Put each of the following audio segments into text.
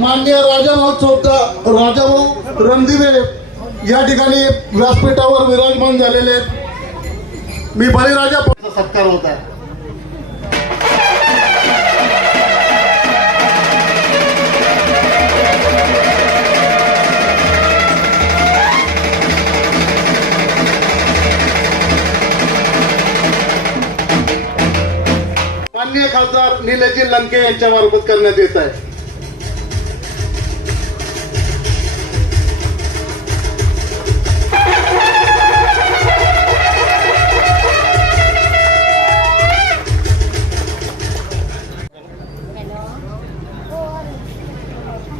मान्य राजाभाऊ चोपदार राजाभाऊ रणदिवे या ठिकाणी व्यासपीठावर विराजमान झालेले आहेत. मी बळीराजा सत्कार होत आहे. माननीय खासदार निलजी लंके यांच्या मार्फत करण्यात येत आहे.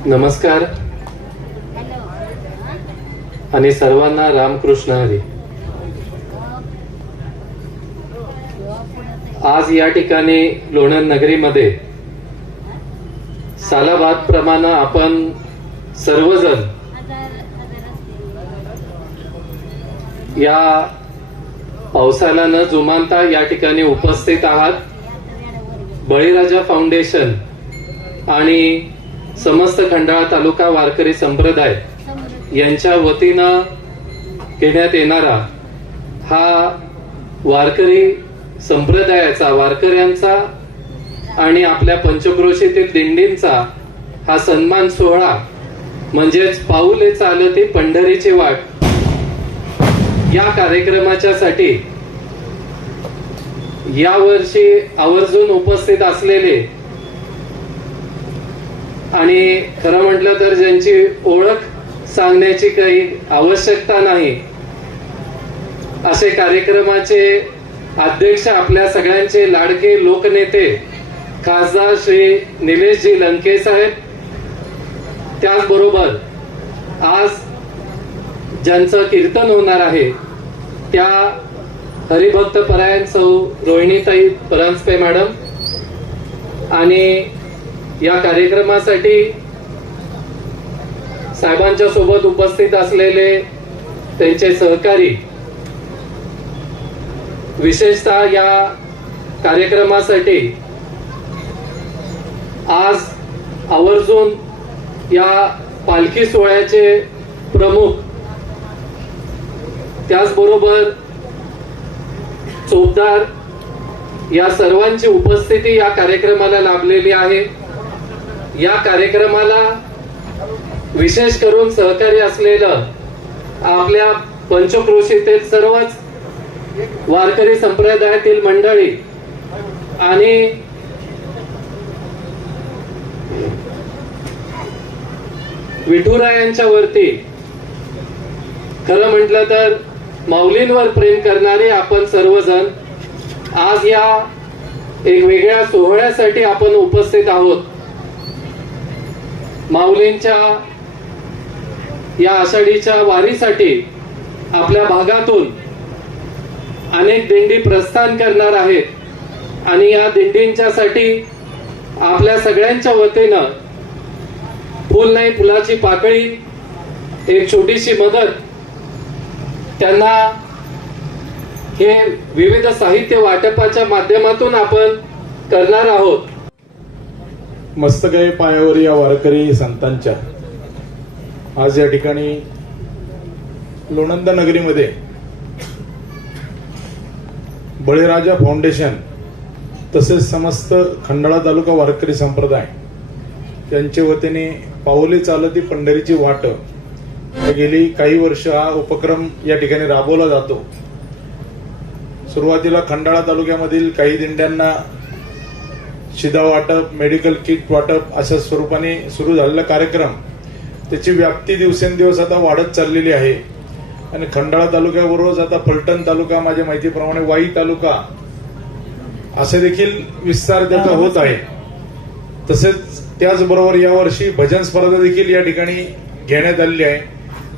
नमस्कार. आणि सर्वांना रामकृष्ण हरी. आज या ठिकाणी लोणंद नगरीमध्ये सालाबाद प्रमाणे आपण सर्वजण या पावसाला न जुमानता या ठिकाणी उपस्थित आहात. बळीराजा फाउंडेशन आणि समस्त खंडाळा तालुका वारकरी संप्रदाय यांच्या वतीनं घेण्यात येणारा हा वारकरी संप्रदायाचा वारकऱ्यांचा आणि आपल्या पंचक्रोशीतील दिंडींचा हा सन्मान सोहळा म्हणजेच पाऊले चालती पंढरीची वाट या कार्यक्रमाच्या साठी यावर्षी आवर्जून उपस्थित असलेले आणि खरं म्हटलं तर ज्यांची ओळख सांगण्याची काही आवश्यकता नाही असे कार्यक्रमाचे अध्यक्ष आपल्या सगळ्यांचे लाडके लोकनेते खासदार श्री निलेशजी लंके साहेब. त्याचबरोबर आज ज्यांचं कीर्तन होणार आहे त्या हरिभक्त परायण सौ रोहिणीताई परांजपे मॅडम आणि या कार्यक्रमासाठी साहेबांच्या सोबत उपस्थित असलेले त्यांचे सहकारी विशेषतः या कार्यक्रमासाठी आज आवर्जून या पालखी सोहळ्याचे प्रमुख त्याचबरोबर चोपदार या सर्वांची उपस्थिती या कार्यक्रमाला लाभलेली आहे. या कार्यक्रमाला विशेष करून सहकार्य असलेलं आपल्या पंचक्रोशीतील सर्वच वारकरी संप्रदायातील मंडळी आणि विठुरायांच्या वरती खरं म्हटलं तर माऊलींवर प्रेम करणारे आपण सर्वजण आज या एक वेगळ्या सोहळ्यासाठी आपण उपस्थित आहोत. माऊलींच्या या आषाढीच्या वारीसाठी आपल्या भागातून अनेक दिंडी प्रस्थान करणार आहेत. आणि या दिंडींच्यासाठी आपल्या सगळ्यांच्या वतीनं फुल नाही फुलाची पाकळी एक छोटीशी मदत त्यांना हे विविध साहित्य वाटपाच्या माध्यमातून आपण करणार आहोत. मस्तकाय पायावर या वारकरी संतांच्या. आज या ठिकाणी लोणंदा नगरीमध्ये बळीराजा फाउंडेशन तसेच समस्त खंडाळा तालुका वारकरी संप्रदाय यांच्या वतीने पाऊले चालती पंढरीची वाट गेली काही वर्ष हा उपक्रम या ठिकाणी राबवला जातो. सुरुवातीला खंडाळा तालुक्यामधील काही दिंड्यांना शिदा वाटप मेडिकल किट वाटप अशा स्वरूपाने सुरू झालेला कार्यक्रम. त्याची व्याप्ती दिवसेंदिवस आता वाढत चाललेली आहे. आणि खंडाळा तालुक्याबरोबरच आता फलटण तालुका माझ्या माहितीप्रमाणे वाई तालुका असे देखील विस्तार त्याचा होत आहे. तसेच त्याचबरोबर यावर्षी भजन स्पर्धा देखील या ठिकाणी घेण्यात आलेली आहे.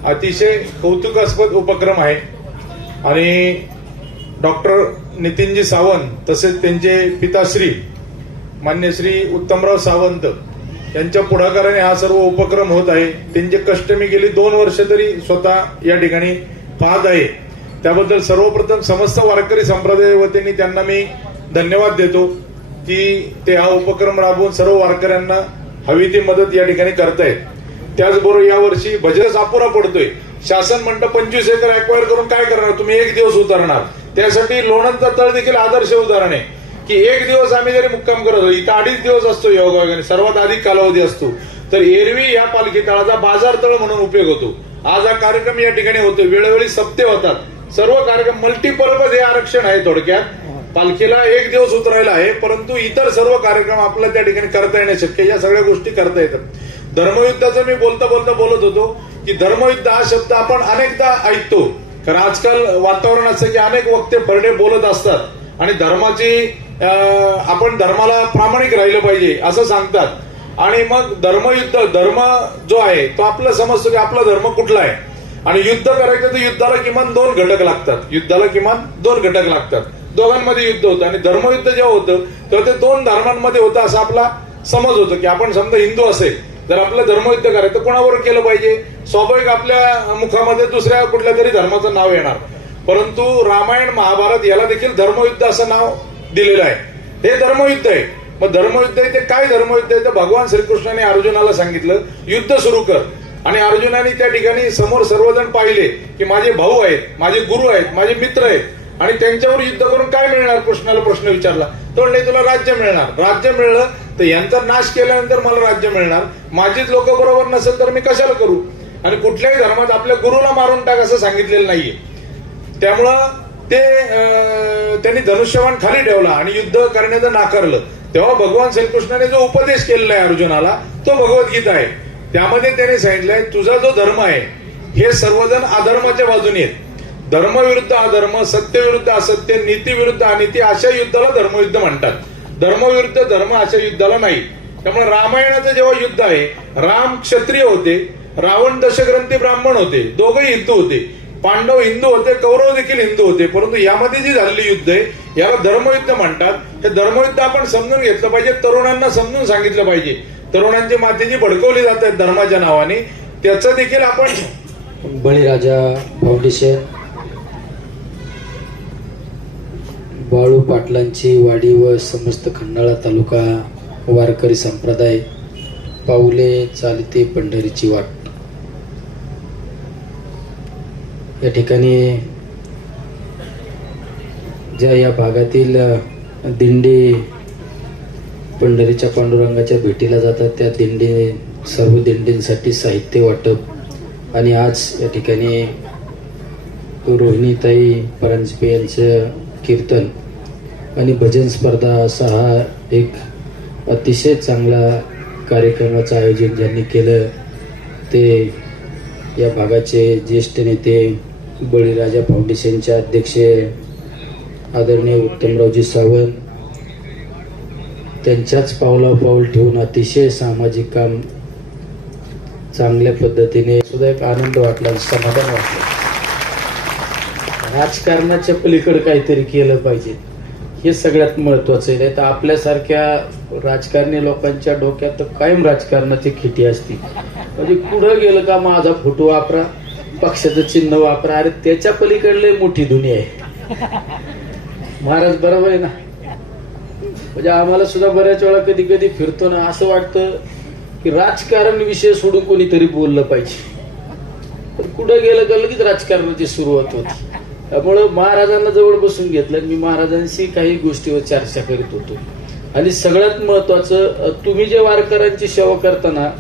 अतिशय कौतुकास्पद उपक्रम आहे. आणि डॉक्टर नितीनजी सावंत तसेच त्यांचे पिताश्री मान्य श्री उत्तमराव सावंत यांच्या पुढाकाराने हा सर्व उपक्रम होत आहे. त्यांचे कष्ट मी गेली दोन वर्ष तरी स्वतः या ठिकाणी पाहत आहे. त्याबद्दल सर्वप्रथम समस्त वारकरी संप्रदाय वतीने त्यांना मी धन्यवाद देतो की ते हा उपक्रम राबवून सर्व वारकऱ्यांना हवी ती मदत या ठिकाणी करतायत. त्याचबरोबर यावर्षी भजनच अपुरा पडतोय. शासन म्हणतं पंचवीस एकर अक्वायर करून काय करणार? तुम्ही एक दिवस उतरणार. त्यासाठी लोणंदचा तळ देखील आदर्श उदाहरण आहे. की एक दिवस आम्ही जरी मुक्काम करत होतो इथं अडीच दिवस असतो योगायोगाने सर्वात अधिक कालावधी असतो. तर एरवी या पालखी तळाचा बाजार तळ म्हणून उपयोग होतो. आज हा कार्यक्रम या ठिकाणी होतो वेळोवेळी सप्ते होतात. सर्व कार्यक्रम मल्टीपर्पज हे आरक्षण आहे थोडक्यात. पालखीला एक दिवस उतरायला आहे परंतु इतर सर्व कार्यक्रम आपल्याला त्या ठिकाणी करता येणे शक्य या सगळ्या गोष्टी करता येतात. धर्मयुद्धाचं मी बोलता बोलता बोलत होतो की धर्मयुद्ध हा शब्द आपण अनेकदा ऐकतो. कारण आजकाल वातावरण असं की अनेक वक्ते परडे बोलत असतात. आणि धर्माची आपण धर्माला प्रामाणिक राहिलं पाहिजे असं सांगतात. आणि मग धर्मयुद्ध धर्म जो आहे तो आपला समजतो की आपला धर्म कुठला आहे. आणि युद्ध करायचं तर युद्धाला किमान दोन घटक लागतात. युद्धाला किमान दोन घटक लागतात. दोघांमध्ये युद्ध होतं आणि धर्मयुद्ध जेव्हा होतं तेव्हा ते दोन धर्मांमध्ये होतं असं आपला समज होतो की आपण समजा हिंदू असेल जर आपलं धर्मयुद्ध करायचं तर कोणावर केलं पाहिजे? स्वाभाविक आपल्या मुखामध्ये दुसऱ्या कुठल्या तरी धर्माचं नाव येणार. परंतु रामायण महाभारत याला देखील धर्मयुद्ध असं नाव दिलेलं आहे. हे धर्मयुद्ध आहे. मग धर्मयुद्ध आहे ते काय धर्मयुद्ध आहे? तर भगवान श्रीकृष्णाने अर्जुनाला सांगितलं युद्ध सुरू कर. आणि अर्जुनाने त्या ठिकाणी समोर सर्वजण पाहिले की माझे भाऊ आहेत माझे गुरु आहेत माझे मित्र आहेत. आणि त्यांच्यावर युद्ध करून काय मिळणार? कृष्णाला प्रश्न विचारला. तर नाही तुला राज्य मिळणार. राज्य मिळलं तर यांचा नाश केल्यानंतर मला राज्य मिळणार. माझीच लोक बरोबर नसेल तर मी कशाला करू? आणि कुठल्याही धर्मात आपल्या गुरुला मारून टाक असं सांगितलेलं नाहीये. त्यामुळं ते अं, त्यांनी धनुष्यवान खाली ठेवला आणि युद्ध करण्याचं नाकारलं. तेव्हा भगवान श्रीकृष्णाने जो उपदेश केलेला आहे अर्जुनाला तो भगवद्गीता आहे. त्यामध्ये त्याने सांगितलंय तुझा जो धर्म आहे हे सर्वजण अधर्माच्या बाजूने आहेत. धर्मविरुद्ध अधर्म सत्य विरुद्ध असत्य नीती विरुद्ध अनिती अशा युद्धाला धर्मयुद्ध म्हणतात. धर्मविरुद्ध धर्म अशा युद्धाला नाही. त्यामुळे रामायणाचं जेव्हा युद्ध आहे राम क्षत्रिय होते रावण दशग्रंथी ब्राह्मण होते दोघे हिंदू होते. पांडव हिंदू होते कौरव देखील हिंदू होते. परंतु यामध्ये जी झालेली युद्ध आहे याला धर्मयुद्ध म्हणतात. हे धर्मयुद्ध आपण समजून घेतलं पाहिजे तरुणांना समजून सांगितलं पाहिजे. तरुणांची माती जी भडकवली जात आहेत धर्माच्या नावाने. त्याचं देखील आपण बळीराजा फाउंडेशन बाळू पाटलांची वाडी व समस्त खंडाळा तालुका वारकरी संप्रदाय पाऊले चालते पंढरीची वाट. या ठिकाणी ज्या या भागातील दिंडी पंढरीच्या पांडुरंगाच्या भेटीला जातात त्या दिंडी सर्व दिंडींसाठी साहित्य वाटप. आणि आज या ठिकाणी रोहिणीताई परांजपे यांचं कीर्तन आणि भजन स्पर्धा असा हा एक अतिशय चांगला कार्यक्रमाचं आयोजन ज्यांनी केलं ते या भागाचे ज्येष्ठ नेते बळीराजा फाउंडेशनचे अध्यक्ष आदरणीय उत्तमरावजी सावंत त्यांच्याच पावला पाऊल ठेवून अतिशय सामाजिक काम चांगल्या पद्धतीने सुद्धा एक आनंद वाटला समाधान वाटलं. राजकारणाच्या पलीकडे काहीतरी केलं पाहिजे. हे सगळ्यात महत्वाचं आहे. नाही तर आपल्यासारख्या राजकारणी लोकांच्या डोक्यात तर कायम राजकारणाची खिटी असते. म्हणजे कुठं गेलं का माझा फोटो वापरा पक्षाचं चिन्ह वापरा. अरे त्याच्या पलीकडले मोठी दुनिया आहे. महाराज बरोबर आहे ना? म्हणजे आम्हाला सुद्धा बऱ्याच वेळा कधी कधी फिरतो ना असं वाटतं की राजकारण विषय सोडून कोणीतरी बोललं पाहिजे. पण कुठं गेलं का लगेच राजकारणाची सुरुवात होती. त्यामुळं महाराजांना जवळ बसून घेतलं. मी महाराजांशी काही गोष्टीवर चर्चा करीत होतो. आणि सगळ्यात महत्वाचं तुम्ही जे वारकऱ्यांची सेवा करताना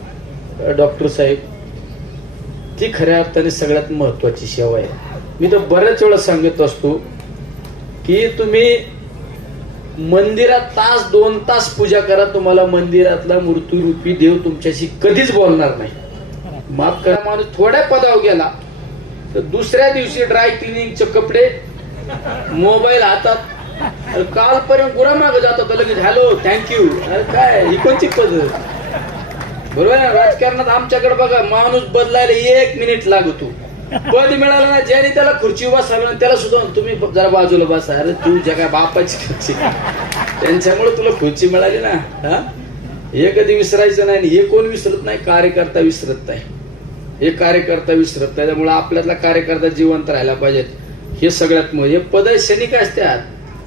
डॉक्टर साहेब ती खऱ्या अर्थाने सगळ्यात महत्वाची सेवा आहे. मी तर बऱ्याच वेळा सांगत असतो की तुम्ही मंदिरात तास दोन तास पूजा करा तुम्हाला मंदिरातला मूर्तीरूपी देव तुमच्याशी कधीच बोलणार नाही. माफ करा माणूस थोड्या पदावर गेला. तर दुसऱ्या दिवशी ड्राय क्लिनिंगचे कपडे मोबाईल हातात. कालपर्यंत गुरामाग जात होता लगेच हॅलो थँक्यू अरे काय ही कोणची पद्धत? बरोबर आहे ना? राजकारणात आमच्याकडे बघा माणूस बदलायला एक मिनिट लागतो. पद मिळालं ना ज्याने त्याला खुर्ची बसावलं त्याला सुद्धा तुम्ही जरा बाजूला बसा. अरे तू जगा बापाची खुर्ची. त्यांच्यामुळे तुला खुर्ची मिळाली ना? हा? हे कधी विसरायचं नाही आणि हे कोण विसरत नाही कार्यकर्ता विसरत नाही. हे कार्यकर्ता विसरत त्याच्यामुळे त्यामुळे आपल्यातला कार्यकर्ता जिवंत राहायला पाहिजेत हे सगळ्यात मग हे पद क्षणिक असतात.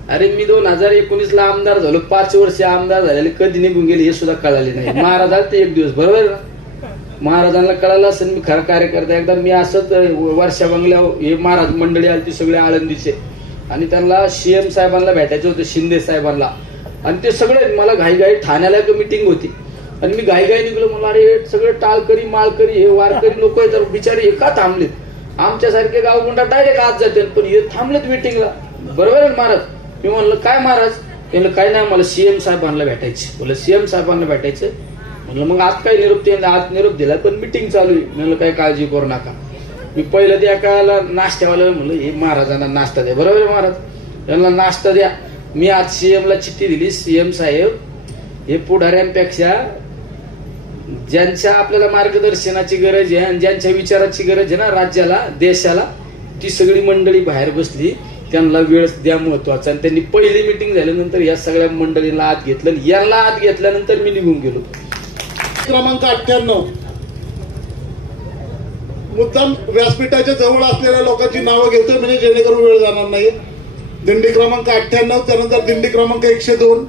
अरे मी दोन हजार एकोणीस ला आमदार झालो पाच वर्ष आमदार झालेले कधी निघून गेले हे सुद्धा कळाले नाही. महाराजाला ते एक दिवस बरोबर ना? महाराजांना कळालं असेल मी खरा कार्यकर्ता एकदा मी असंच वर्षा बंगल्या हे महाराज मंडळी आली ती सगळे आळंदीचे. आणि त्यांना सीएम साहेबांना भेटायचं होतं शिंदे साहेबांना. आणि ते सगळे मला घाईघाई ठाण्याला एक मिटिंग होती. आणि मी घाईघाई निघलो मला अरे सगळे टाळकरी माळकरी हे वारकरी लोक आहेत तर बिचारे हे का थांबलेत. आमच्यासारखे गावगुंडा डायरेक्ट आज जाते पण हे थांबलेत मिटिंगला बरोबर आहे महाराज? मी म्हणलं काय महाराज? त्यांना काय नाही मला सीएम साहेबांना भेटायचे. बोल सीएम साहेबांना भेटायचं? म्हणलं मग आज काय निरोप ते आज निरोप दिला पण मिटिंग चालू आहे. म्हणलं काय काळजी करू नका. मी पहिलं त्या काळाला नाश्त्यावाला म्हणलं हे महाराजांना नाश्ता द्या. बरोबर आहे महाराज? त्यांना नाश्ता द्या. मी आज सीएमला चिठ्ठी दिली सीएम साहेब हे पुढाऱ्यांपेक्षा ज्यांच्या आपल्याला मार्गदर्शनाची गरज आहे आणि ज्यांच्या विचाराची गरज आहे ना राज्याला देशाला ती सगळी मंडळी बाहेर बसली त्यांना वेळ द्या महत्त्वाचा. आणि त्यांनी पहिली मिटिंग झाल्यानंतर या सगळ्या मंडळीला आत घेतलं आणि यांना आत घेतल्यानंतर मी निघून गेलो. क्रमांक अठ्ठ्याण्णव. मुद्दाम व्यासपीठाच्या जवळ असलेल्या लोकांची नावं घेतोय म्हणजे जेणेकरून वेळ जाणार नाही. दिंडी क्रमांक अठ्ठ्याण्णव त्यानंतर दिंडी क्रमांक एकशे दोन.